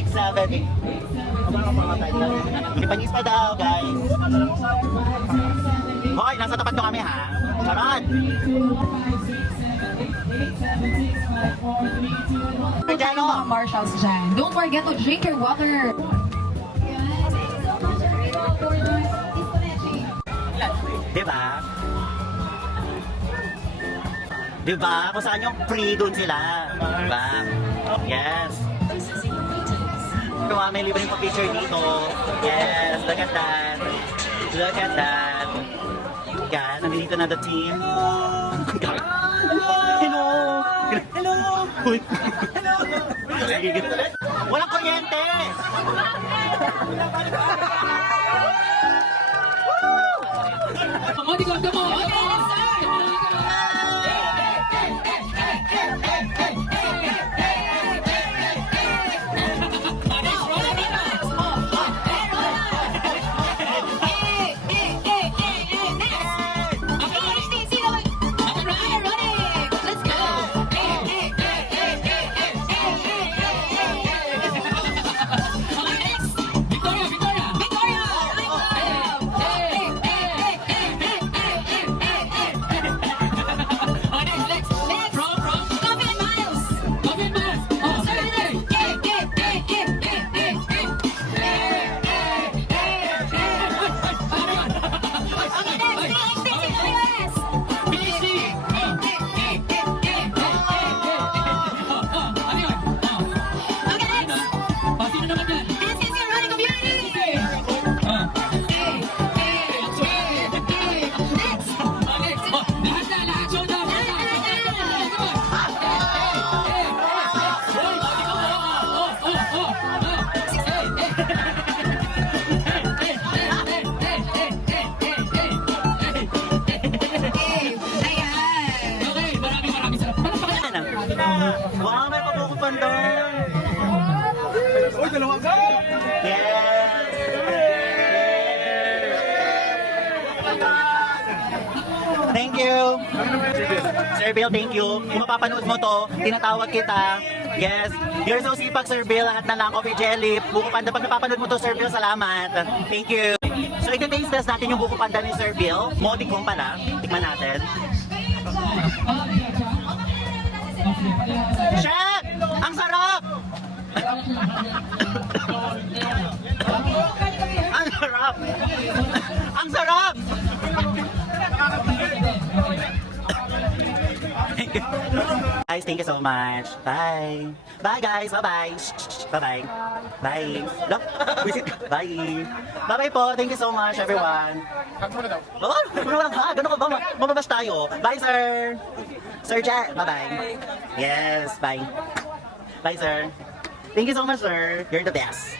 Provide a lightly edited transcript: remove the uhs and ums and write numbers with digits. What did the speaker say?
Big 7. Japanese pa daw, guys. Hoy, nasa tapat ko kami, ha? Charot! Mga marshals dyan. Don't forget to drink your water. Diba? Diba? Kung saan yung free doon sila. Diba? Yes. Kung may libre yung picture dito. Yes, look at that. Look at that. Yan, nandito na the team. Hello! Hello! Hello! Walang kuryente! Come on, come on. Okay, let's start. Wow, may papukupan doon. Uy, dalawa ka! Yes! Thank you! Sir Bill, thank you. Kung mapapanood mo to, tinatawag kita. Yes, you're so sipag, Sir Bill. Lahat na lang coffee jelly. Buko Panda, pag napapanood mo to, Sir Bill, salamat. Thank you. So, iti-taste test natin yung Buko Panda ni Sir Bill. Motikong pala. Tikman natin. Chef! Ang sarap! Ang sarap! Ang sarap! Guys, thank you so much. Bye. Bye guys. Bye-bye. Bye-bye. Bye. Look. Bye. Bye-bye po. Thank you so much everyone. Oh, walang ha. Gano'n ka ba? Mababas tayo. Bye sir. Sir Jack. Bye-bye. Yes. Bye. Bye sir. Thank you so much sir. You're the best.